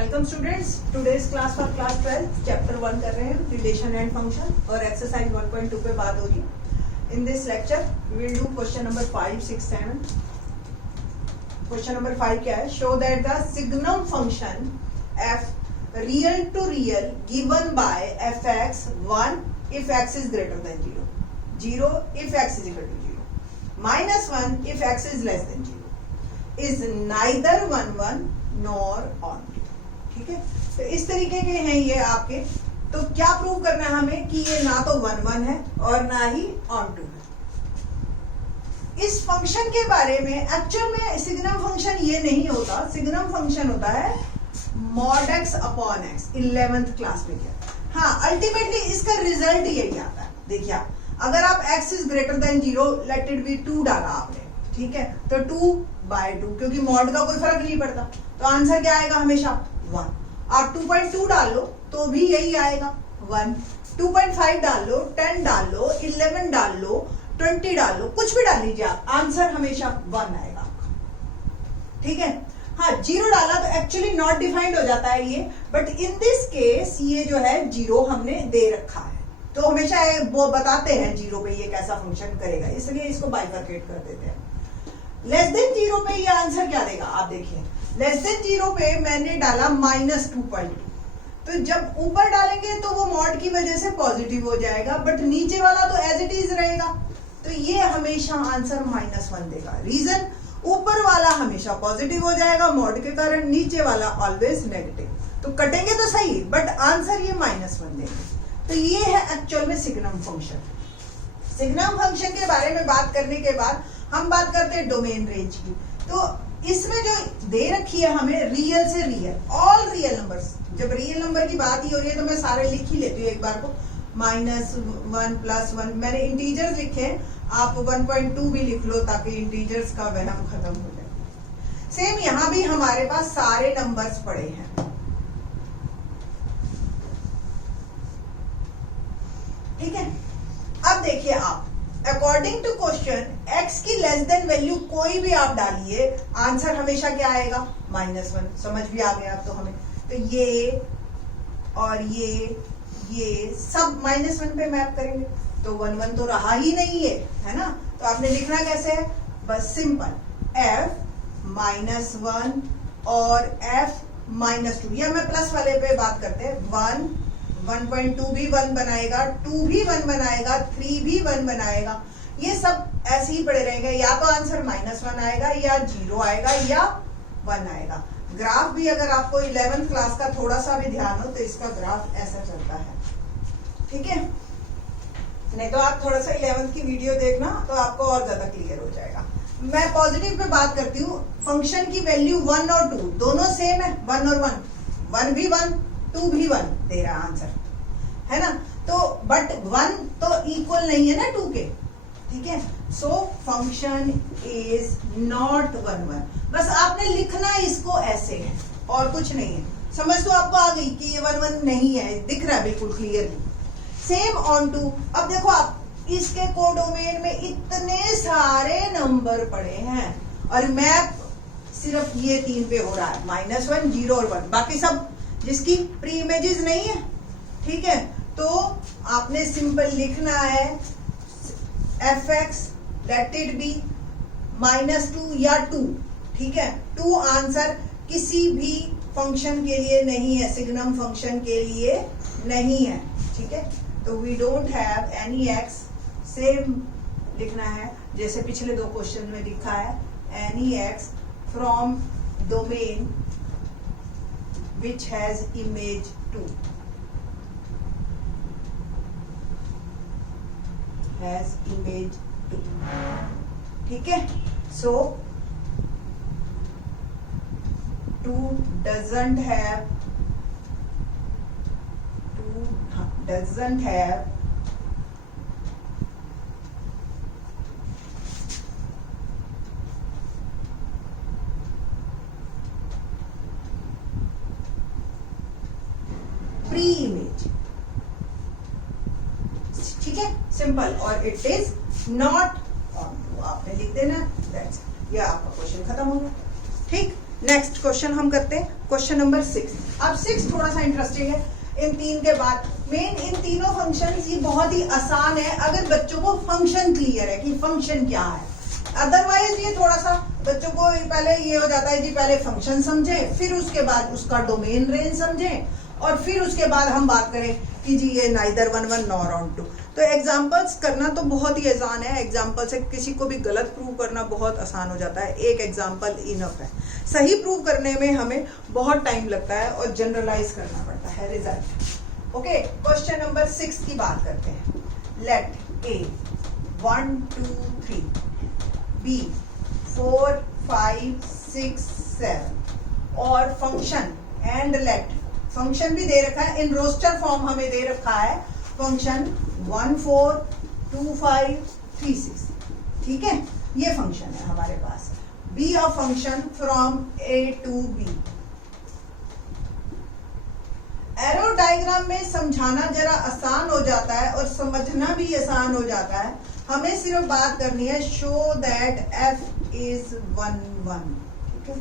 Welcome students, today's class for class 12 chapter 1 कर रहे हैं रिलेशन एंड फंक्शन और एक्सरसाइज 1.2 पे बात हो रही है। In this lecture we will do question number 5, 6, 7। Question number 5 क्या है? Show that the signum function f real to real given by fx 1 if x is greater than 0, 0 if x is equal to 0, -1 if x is less than 0 is neither 1 1 nor on। ठीक है, तो इस तरीके के हैं ये आपके। तो क्या प्रूव करना है हमें कि ये ना तो 1 1 है और ना ही ऑन टू है। इस फंक्शन के बारे में एक्चुअल में सिग्नम फंक्शन ये नहीं होता, सिग्नम फंक्शन होता है mod x upon x। 11th class में क्या, हाँ अल्टीमेटली इसका रिजल्ट यही आता है। देखिए आप, अगर आप x is greater than 0 let it be 2 डाला आपने, ठीक है, तो 2/2 क्योंकि मॉड का कोई फर्क नहीं पड़ता, तो आंसर क्या आएगा हमेशा 1। आप 2.2 डाल लो तो भी यही आएगा 1। 2.5 डाल लो, 10 डाल लो, 11 डाल लो, 20 डाल लो, कुछ भी डाल लीजिए आप, आंसर हमेशा 1 आएगा। ठीक है, हाँ 0 डाला तो एक्चुअली नॉट डिफाइंड हो जाता है ये, बट इन दिस केस ये जो है 0 हमने दे रखा है, तो हमेशा वो बताते हैं 0 पे ये कैसा फंक्शन करेगा, इसलिए इसको बाइफरकेट कर देते हैं। लेस देन 0 पे ये आंसर क्या देगा आप देखिए। लेस देन 0 पे मैंने डाला -2.2, तो जब ऊपर डालेंगे तो वो मॉड की वजह से पॉजिटिव हो जाएगा, बट नीचे वाला तो एज इट इज रहेगा, तो ये हमेशा आंसर -1 देगा। रीजन, ऊपर वाला हमेशा पॉजिटिव हो जाएगा मॉड के कारण, नीचे वाला ऑलवेज नेगेटिव। तो कटेंगे तो सही बट आंसर ये -1 देंगे। तो ये है एक्चुअल में सिग्नम फंक्शन। सिग्नम फंक्शन के बारे में बात करने के बाद हम बात करते हैं डोमेन रेंज की। तो इसमें जो दे रखी है हमें रियल से रियल, ऑल रियल नंबर्स। जब रियल नंबर की बात ही हो रही है तो मैं सारे लिख ही लेती हूँ एक बार को। -1 +1 मैंने इंटीजर्स लिखे हैं, आप 1.2 भी लिख लो ताकि इंटीजर्स का वहम खत्म हो जाए। सेम यहाँ भी हमारे पास सारे नंबर्स पड़े हैं। ठीक है, अब देखिए आप, अकॉर्डिंग टू क्वेश्चन x की लेस देन वैल्यू कोई भी आप डालिए, आंसर हमेशा क्या आएगा -1। समझ भी आ गया अब तो हमें। तो ये और ये सब -1 पे मैप करेंगे, तो 1 1 तो रहा ही नहीं है ना। तो आपने लिखना कैसे है, बस सिंपल f -1 और f -2, या मैं प्लस वाले पे बात करते हैं। 1.2 भी 1 बनाएगा, 2 भी 1 बनाएगा, 3 भी 1 बनाएगा, ये सब ऐसे ही पड़े रहेंगे। या तो आंसर -1 आएगा, या 0 आएगा, या 1 आएगा। ग्राफ भी अगर आपको 11th क्लास का थोड़ा सा भी ध्यान हो तो इसका ग्राफ ऐसा चलता है। ठीक है, नहीं तो आप थोड़ा सा 11th की वीडियो देखना तो आपको और ज्यादा क्लियर हो जाएगा। मैं पॉजिटिव पे बात करती हूँ। फंक्शन की वैल्यू 1 और 2 दोनों सेम है, 1 और 1 भी 1, 2 भी 1 दे रहा आंसर, है ना। तो बट 1 तो इक्वल नहीं है ना 2 के। ठीक है, सो फंक्शन इज नॉट 1 1। बस आपने लिखना इसको ऐसे है और कुछ नहीं है। समझ तो आपको आ गई कि ये 1 1 नहीं है, दिख रहा है बिल्कुल क्लियरली। सेम ऑन टू, अब देखो आप, इसके कोडोमेन में इतने सारे नंबर पड़े हैं और मैप सिर्फ ये 3 पे हो रहा है, -1 0 और 1, बाकी सब जिसकी प्री इमेजेस नहीं है। ठीक है, तो आपने सिंपल लिखना है fx लेट इट बी -2 या 2। ठीक है, 2 आंसर किसी भी फंक्शन के लिए नहीं है, सिग्नम फंक्शन के लिए नहीं है। ठीक है, तो we don't have any x, same लिखना है जैसे पिछले 2 क्वेश्चन में लिखा है, any x from domain which has image 2, has image 2। ठीक है, so 2 doesn't have pre image. ठीक है, सिंपल, और it is not onto, आपने लिख देना, दैट्स, ये आपका क्वेश्चन खत्म हो गया। ठीक, नेक्स्ट क्वेश्चन हम करते हैं, क्वेश्चन नंबर 6। अब 6 थोड़ा सा इंटरेस्टिंग है इन 3 के बाद। मेन इन तीनों फंक्शंस ये बहुत ही आसान है अगर बच्चों को फंक्शन क्लियर है कि फंक्शन क्या है। अदरवाइज ये थोड़ा सा बच्चों को पहले ये हो जाता है जी, पहले फंक्शन समझे, फिर उसके बाद उसका डोमेन रेंज समझे, और फिर उसके बाद हम बात करें कि जी ये नाइदर 1 1 नॉर ऑन 2। तो एग्जाम्पल्स करना तो बहुत ही आसान है, एग्जाम्पल से किसी को भी गलत प्रूव करना बहुत आसान हो जाता है। एक एग्जाम्पल इनफ है। सही प्रूव करने में हमें बहुत टाइम लगता है और जनरलाइज करना पड़ता है रिजल्ट। ओके, क्वेश्चन नंबर 6 की बात करते हैं। लेट ए 1 2 3, बी 4 5 6 7 और फंक्शन एंड लेट। फंक्शन भी दे रखा है, इन रोस्टर फॉर्म हमें दे रखा है फंक्शन 1 4 2 5 3 6। ठीक है, ये फंक्शन है हमारे पास। Be a function from A to B. Arrow diagram में समझाना जरा आसान हो जाता है और समझना भी आसान हो जाता है। हमें सिर्फ बात करनी है शो दैट f इज 1 1। ठीक है,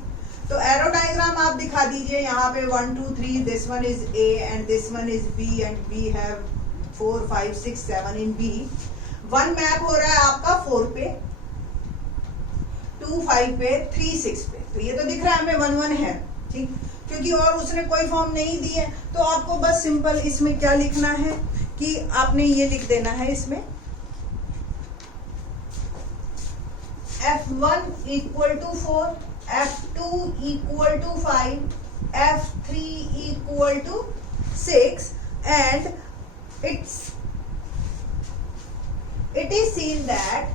तो एरो डायग्राम आप दिखा दीजिए यहाँ पे 1 2 3, this one is A and this one is B and we have 4 5 6 7 in B। 1 map हो रहा है आपका 4 पे, 2 5 पे, 3 6 पे। तो ये तो दिख रहा है हमें 1 1 है। ठीक, क्योंकि और उसने कोई फॉर्म नहीं दी है तो आपको बस सिंपल इसमें क्या लिखना है कि आपने ये लिख देना है इसमें f1 equal to 4, f2 equal to 5, f3 equal to 6 and it is seen that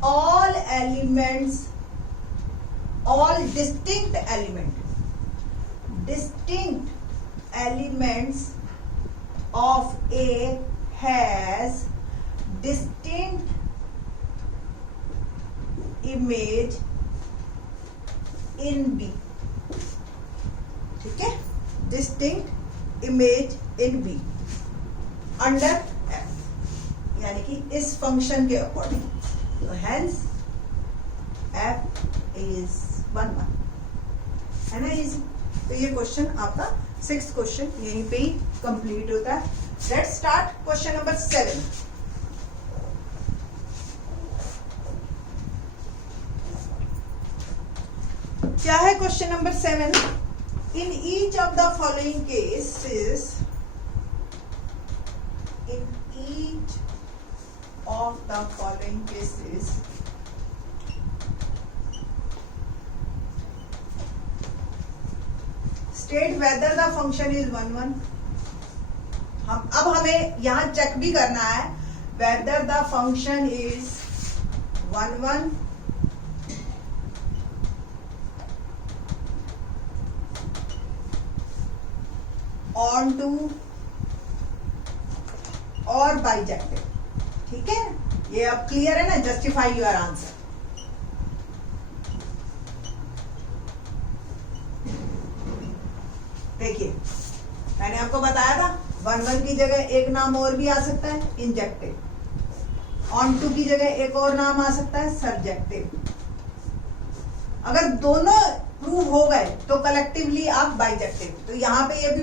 all distinct elements of A has distinct image in B। ठीक है, distinct image in B under F, यानी कि इस फंक्शन के according. तो hence F is 1 1, है ना easy. तो ये क्वेश्चन आपका 6th क्वेश्चन यहीं पे ही कंप्लीट होता है। Let's start question number 7। क्या है question number 7? In each of the following cases, in each of the following cases state whether the function is 1 1। अब हमें यहां चेक भी करना है whether the function is 1 1 onto और बाइजेक्टिव। ठीक है, ये अब क्लियर है ना। Justify your answer. देखिए, मैंने आपको बताया था 1 1 की जगह एक नाम और भी आ सकता है, इंजेक्टिव। ऑन टू की जगह एक और नाम आ सकता है, सब्जेक्टिव। अगर दोनों प्रूव हो गए तो कलेक्टिवली आप बाइजेक्टिव। तो यहाँ पे ये भी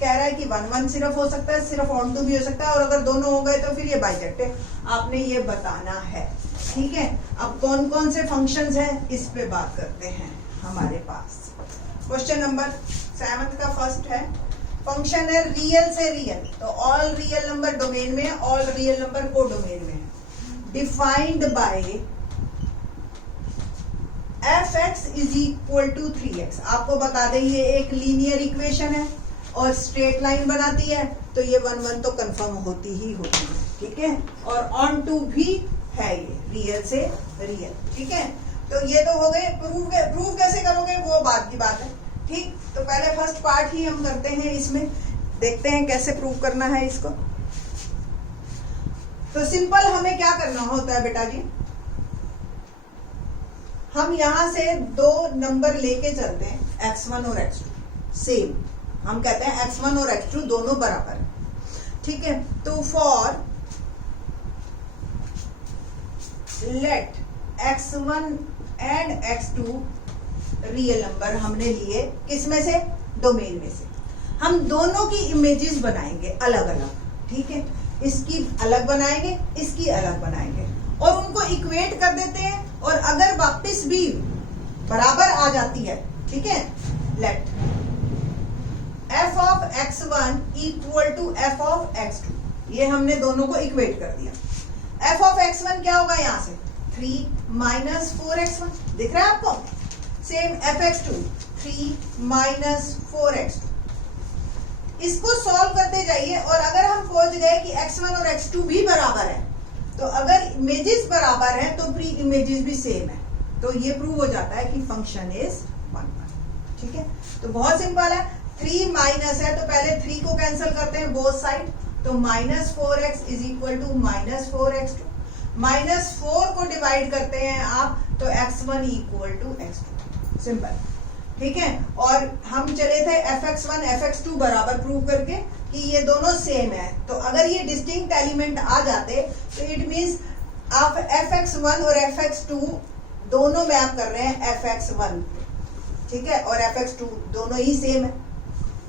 कह रहा है कि 1 1 सिर्फ हो सकता है, सिर्फ ऑन टू भी हो सकता है, और अगर दोनों हो गए तो फिर ये बाइजेक्टिव। आपने ये बताना है। ठीक है, अब कौन कौन से फंक्शंस हैं इस पे बात करते हैं हमारे पास। क्वेश्चन नंबर 7 का फर्स्ट है, फंक्शन है रियल से रियल। तो ऑल रियल नंबर डोमेन में, ऑल रियल नंबर को डोमेन में। Defined by f(x) is equal to 3x। आपको बता दें ये एक लीनियर इक्वेशन है और स्ट्रेट लाइन बनाती है, तो ये 1 1 तो कंफर्म होती ही होती है। ठीक है, और ऑन टू भी है ये रियल से रियल। ठीक है, तो ये तो हो गए। प्रूव कैसे करोगे वो बात की बात है। ठीक, तो पहले फर्स्ट पार्ट ही हम करते हैं। इसमें देखते हैं कैसे प्रूव करना है इसको। तो सिंपल हमें क्या करना होता है बेटा जी, हम यहां से 2 नंबर लेके चलते हैं, x1 और x2 सेम। हम कहते हैं x1 और x2 दोनों बराबर। ठीक है, तो for let x1 and x2 real number हमने लिए किस में से, डोमेन में से। हम दोनों की इमेजेस बनाएंगे अलग अलग, ठीक है, इसकी अलग बनाएंगे, इसकी अलग बनाएंगे और उनको इक्वेट कर देते हैं। और अगर वापस भी बराबर आ जाती है, ठीक है, let f of x1 equal to f of x2, ये हमने दोनों को इक्वेट कर दिया। f ऑफ x1 क्या होगा, यहां से 3 माइनस 4x1, दिख रहा है आपको। Same f x2 3 minus 4x2, इसको सॉल्व करते जाइए। और अगर हम पहुंच गए कि x1 और x2 भी बराबर है, तो अगर इमेजेस बराबर हैं तो प्री इमेजेस भी सेम है, तो ये प्रूव हो जाता है कि फंक्शन इज 1, ठीक है। तो बहुत सिंपल है, 3 माइनस है तो पहले 3 को कैंसिल करते हैं बोथ साइड, तो minus 4x is equal to minus 4x2, minus 4 को डिवाइड करते हैं आप तो x1 equal to x2, simple, ठीक है। और हम चले थे fx1 fx2 बराबर प्रूव करके कि ये दोनों सेम है। तो अगर ये डिस्टिंक्ट एलिमेंट आ जाते तो इट मींस आप fx1 और fx2 दोनों में आप कर रहे हैं fx1, ठीक है, और fx2 दोनों ही सेम है,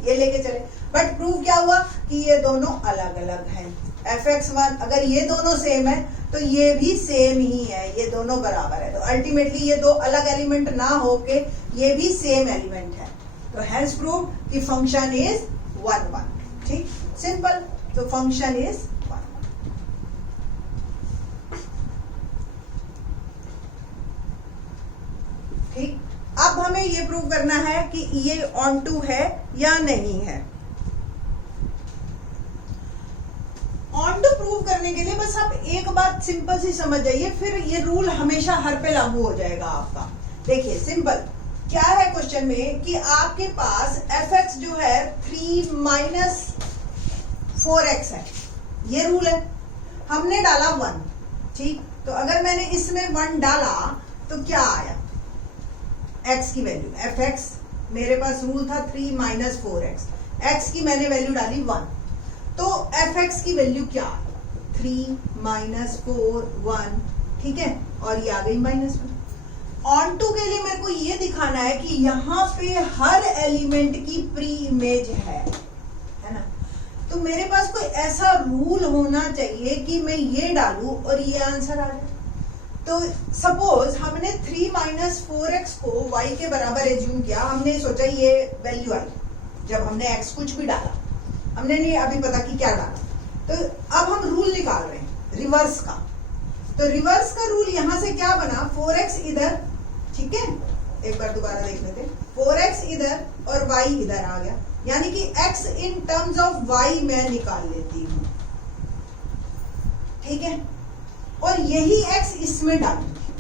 ये लेके चले। बट प्रूव क्या हुआ कि ये दोनों अलग अलग हैं। fx1 अगर ये दोनों सेम है तो ये भी सेम ही है, ये दोनों बराबर है। तो अल्टीमेटली ये दो अलग एलिमेंट ना होके ये भी सेम एलिमेंट है, तो हेंस प्रूव कि फंक्शन इज 1 1, ठीक, सिंपल। तो फंक्शन इज 1 1, ठीक। अब हमें ये प्रूव करना है कि ये ऑन टू है या नहीं है। ऑन टू प्रूव करने के लिए बस आप एक बात सिंपल सी समझ जाइए, फिर ये रूल हमेशा हर पे लागू हो जाएगा आपका। देखिए सिंपल क्या है क्वेश्चन में कि आपके पास fx जो है 3 माइनस 4x है, ये रूल है। हमने डाला 1, ठीक, तो अगर मैंने इसमें 1 डाला तो क्या आया, x की वैल्यू fx, मेरे पास रूल था 3 माइनस 4x, x की मैंने वैल्यू डाली 1, तो fx की वैल्यू क्या, 3 माइनस 4 1, ठीक है, और ये आ गई -1। ऑन टू के लिए मेरे को ये दिखाना है कि यहाँ पे हर एलिमेंट की प्री इमेज है ना। तो मेरे पास कोई ऐसा रूल होना चाहिए कि मैं ये डालूं और ये आंसर आ जाए। तो सपोज हमने 3 माइनस 4x को y के बराबर एज्यूम किया, हमने सोचा ये वैल्यू आई, जब हमने x कुछ भी डाला, हमने नहीं अभी पता कि क्या डाला, तो अब हम रूल निकाल रहे हैं रिवर्स का। तो रिवर्स का रूल यहां से क्या बना, 4x इधर, ठीक है, एक बार दोबारा देख लेते हैं, 4x इधर और y इधर आ गया, यानी कि x in terms of y मैं निकाल लेती हूं, ठीक है, और यही x इसमें डालूंगी।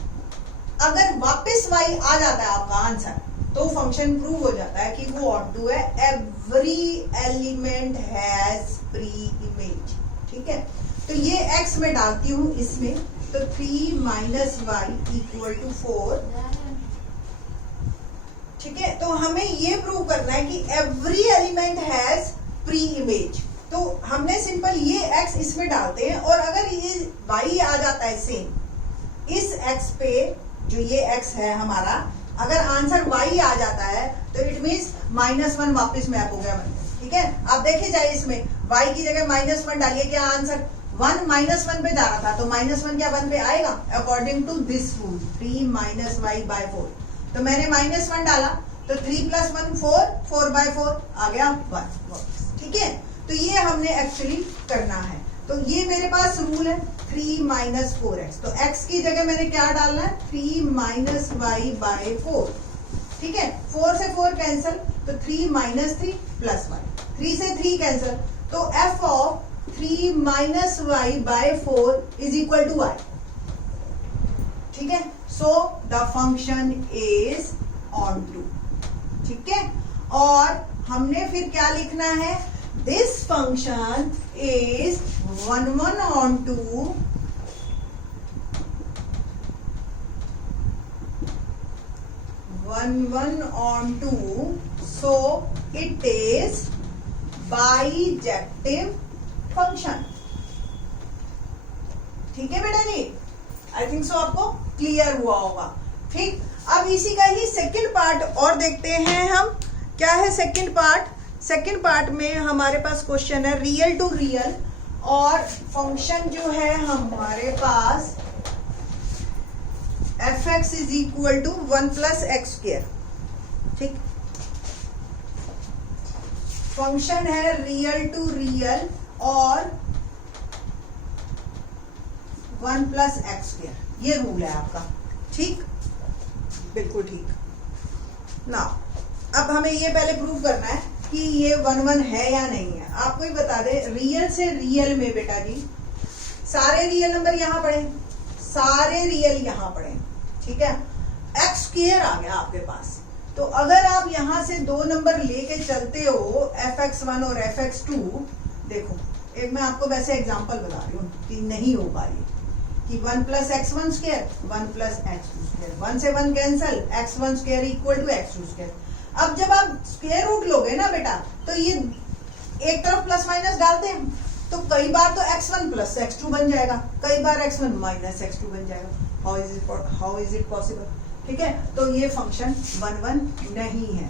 अगर वापस y आ जाता है आपका आंसर, तो फंक्शन प्रूव हो जाता है कि वो ऑन टू है। Every element has pre image, ठीक है। तो ये x में डालती हूं इसमें, तो 3 माइनस y इक्वल टू 4, ठीक है। तो हमें ये प्रूव करना है कि every element has pre image. तो हमने सिंपल ये x इसमें डालते हैं, और अगर ये y आ जाता है सेम इस x पे, जो ये x है हमारा, अगर आंसर y आ जाता है तो इट मीन्स -1 वापस मैप हो गया 1, ठीक है। आप देखे जाए इसमें y की जगह -1 डालिए, क्या आंसर 1 -1 पे जा रहा था, तो -1 क्या 1 पे आएगा according to this rule 3 minus y by 4। तो मैंने -1 डाला तो 3 प्लस 1 4, 4 बाय 4 आ गया 1, ठीक है। तो ये हमने एक्चुअली करना है। तो ये मेरे पास रूल है 3 माइनस 4x, तो x की जगह मैंने क्या डालना है, 3 माइनस y बाय 4, ठीक है। 4 से 4 कैंसिल, तो 3 माइनस 3 प्लस 1, 3 से 3 कैंसिल, तो f of 3 minus y by 4 is equal to y, ठीक है। So the function is onto, ठीक है। और हमने फिर क्या लिखना है, this function is 1 1 onto, so it is bijective function, ठीक है बेटा जी। आई थिंक सो आपको क्लियर हुआ होगा। ठीक, अब इसी का ही सेकंड पार्ट और देखते हैं हम। क्या है सेकंड पार्ट? सेकंड पार्ट में हमारे पास क्वेश्चन है रियल टू रियल, और फंक्शन जो है हमारे पास fx is equal to 1 plus x square. ठीक, फंक्शन है रियल टू रियल और 1 प्लस एक्स स्क्वायर, ये रूल है आपका। ठीक, बिल्कुल ठीक ना। अब हमें ये पहले प्रूव करना है कि ये 1 1 है या नहीं है। आपको ही बता दे, रियल से रियल में बेटा जी सारे रियल नंबर यहाँ पड़े, सारे रियल यहाँ पड़े। ठीक है, एक्स स्क्वायर आ गया आपके पास। तो अगर आप यहाँ से दो नंबर लेके चलते हो fx1 और fx2, देखो एक मैं आपको वैसे एग्जांपल बता रही हूँ कि नहीं हो पा रही कि 1 plus x1 square 1 plus x2 square, 1 से 1 cancel, x1 square equal to x2 square. अब जब आप स्क्वायर रूट लोगे ना बेटा, तो ये एक तरफ प्लस माइनस डालते हैं, तो कई बार तो x1 प्लस x2 बन जाएगा, कई बार x1 माइनस x2 बन जाएगा। How is it possible? ठीक है, तो ये फंक्शन 1 1 नहीं है।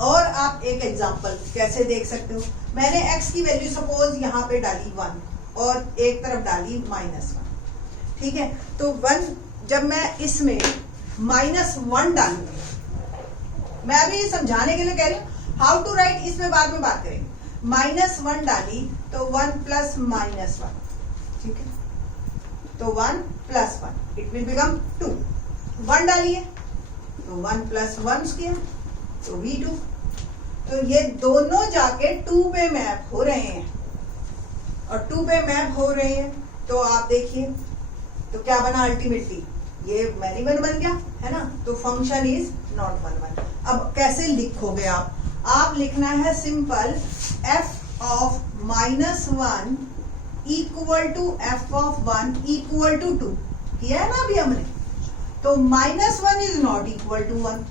और आप एक एग्जांपल कैसे देख सकते हो, मैंने x की वैल्यू सपोज यहाँ पे डाली 1 और एक तरफ डाली -1। ठीक है, तो 1 जब मैं इसमें -1 डालूंगी, मैं अभी ये समझाने के लिए कह रही हूँ, हाउ टू राइट इसमें बाद में बात करेंगे। -1 डाली तो 1 प्लस -1, ठीक है, तो 1 प्लस 1 इट विल बिकम 2। 1 डालिए तो 1 प्लस 1 स्क्वायर तो v2। तो ये दोनों जाके 2 पे मैप हो रहे हैं, और 2 पे मैप हो रहे हैं तो आप देखिए तो क्या बना अल्टीमेटली, ये मैनी वन बन गया है ना। तो फंक्शन इज नॉट 1 1। अब कैसे लिखोगे आप लिखना है simple f of -1 equal to f of 1 equal to 2 किया है ना अभी हमने। तो -1 is not equal to 1,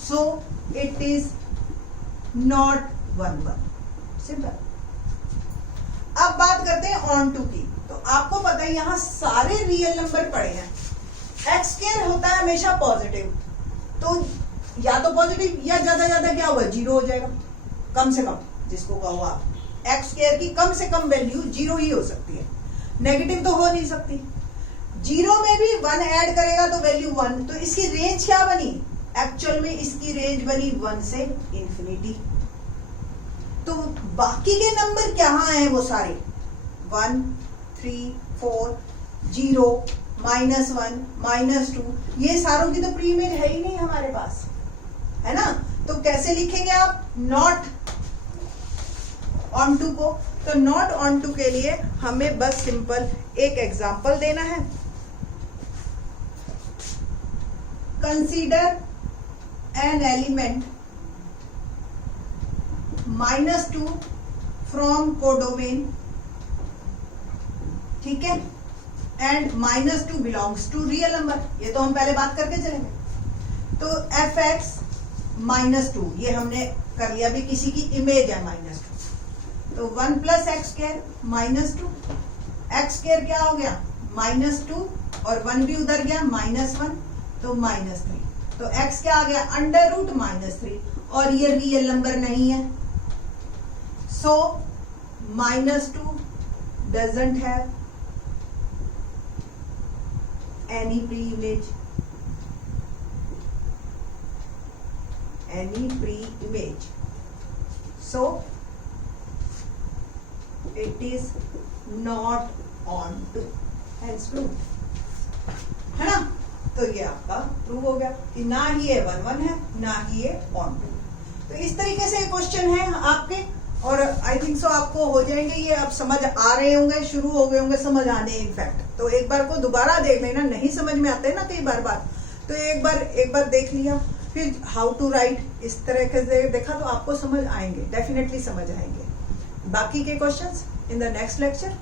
so it is not 1 1, simple. अब बात करते हैं ऑन टू की। तो आपको पता है यहाँ सारे रियल नंबर पड़े हैं, एक्स स्क्वायर होता है हमेशा पॉजिटिव, तो या तो पॉजिटिव या ज्यादा क्या होगा 0 हो जाएगा, कम से कम जिसको कहो आप, एक्स स्क्वायर की कम से कम वैल्यू 0 ही हो सकती है, नेगेटिव तो हो नहीं सकती। 0 में भी 1 ऐड करेगा तो वैल्यू 1, तो इसकी रेंज क्या बनी, एक्चुअल में इसकी रेंज बनी 1 से इंफिनिटी। तो बाकी के नंबर कहाँ हैं वो सारे 1 3 4 0 -1 -2, ये सारों की तो प्री इमेज है ही नहीं हमारे पास, है ना। तो कैसे लिखेंगे आप नॉट ऑन टू को? तो नॉट ऑन टू के लिए हमें बस सिंपल एक एग्जांपल देना है। Consider an element -2 from codomain, ठीक है, and -2 belongs to real number, ये तो हम पहले बात करके चलेंगे। तो fx -2 ये हमने कर लिया, भी किसी की इमेज है -2, तो 1 plus x square -2, x square क्या हो गया -2 और 1 भी उधर गया -1 तो -3, तो x क्या आ गया √-3, और ये रियल नंबर नहीं है, सो -2 doesn't have any pre-image, so it is not on to, hence proof, है ना। तो ये आपका प्रूव हो गया कि ना ही ये 1 1 है, ना ही ये ऑन टू। तो इस तरीके से क्वेश्चन है आपके, और आई थिंक सो आपको हो जाएंगे ये, अब समझ आ रहे होंगे, शुरू हो गए होंगे समझ आने इनफैक्ट। तो एक बार को दोबारा देख लेना, नहीं समझ में आते ना कई बार बात, तो एक बार देख लिया, फिर हाउ टू राइट इस तरह से देखा तो आपको समझ आएंगे, डेफिनेटली समझ आएंगे। बाकी के questions in the next lecture.